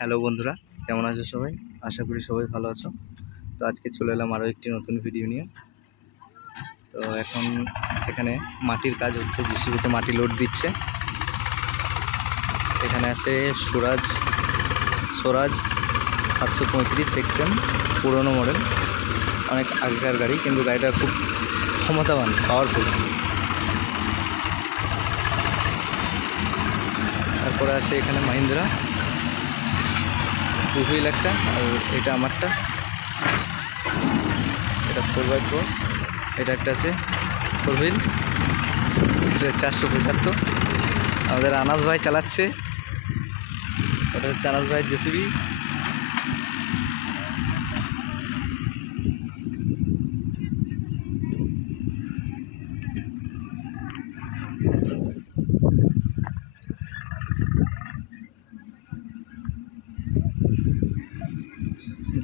Hello বন্ধুরা, কেমন আছো সবাই? আশা করি সবাই ভালো আছো। তো আজকে চলে এলাম আরও একটি নতুন ভিডিও নিয়ে। তো এখন এখানে মাটির কাজ হচ্ছে, জিসিবিতে মাটি লোড দিচ্ছে। এখানে আছে স্বরাজ 735 সেকশন, পুরনো মডেল, অনেক আগেকার গাড়ি, কিন্তু গাড়িটা খুব ক্ষমতাবান, পাওয়ারফুল। তারপরে আছে এখানে মাহিন্দ্রা 2 হুইল একটা, আর এটা আমারটা, এটা 4x4। এটা একটা আছে 4 হুইল, এটা 475। আমাদের আনাস ভাই চালাচ্ছে, ওটা হচ্ছে আনাস ভাইয়ের জেসিবি।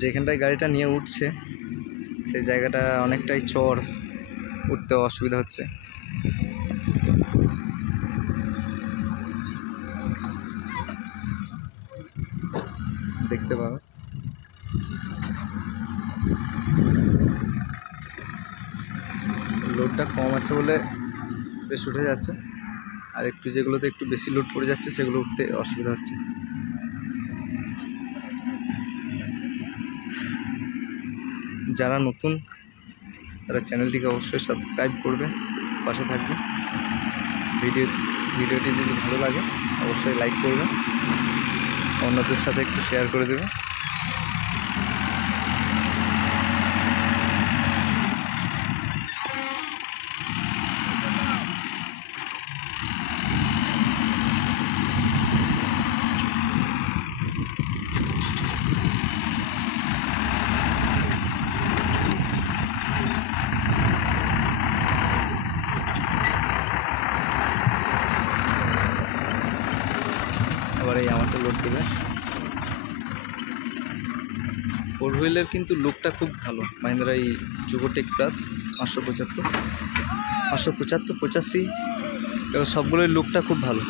যেখানটায় গাড়িটা নিয়ে উঠছে সেই জায়গাটা অনেকটাই চড়, উঠতে অসুবিধা হচ্ছে। দেখতে পাবে লোডটা কম আছে বলে বেশ উঠে যাচ্ছে, আর একটু যেগুলোতে একটু বেশি লোড পড়ে যাচ্ছে সেগুলো উঠতে অসুবিধা হচ্ছে। যারা নতুন তারা চ্যানেলটিকে অবশ্যই সাবস্ক্রাইব করবে, পাশে থাকবে। ভিডিওটি যদি ভালো লাগে অবশ্যই লাইক করবে, অন্যদের সাথে একটু শেয়ার করে দেবে। এবার এই আমারটা লোড দেবে। 4 হুইলের কিন্তু লুকটা খুব ভালো। মাহিন্দ্রা এই যুগোটেক প্লাস 575, 85, এবার সবগুলোই লুকটা খুব ভালো।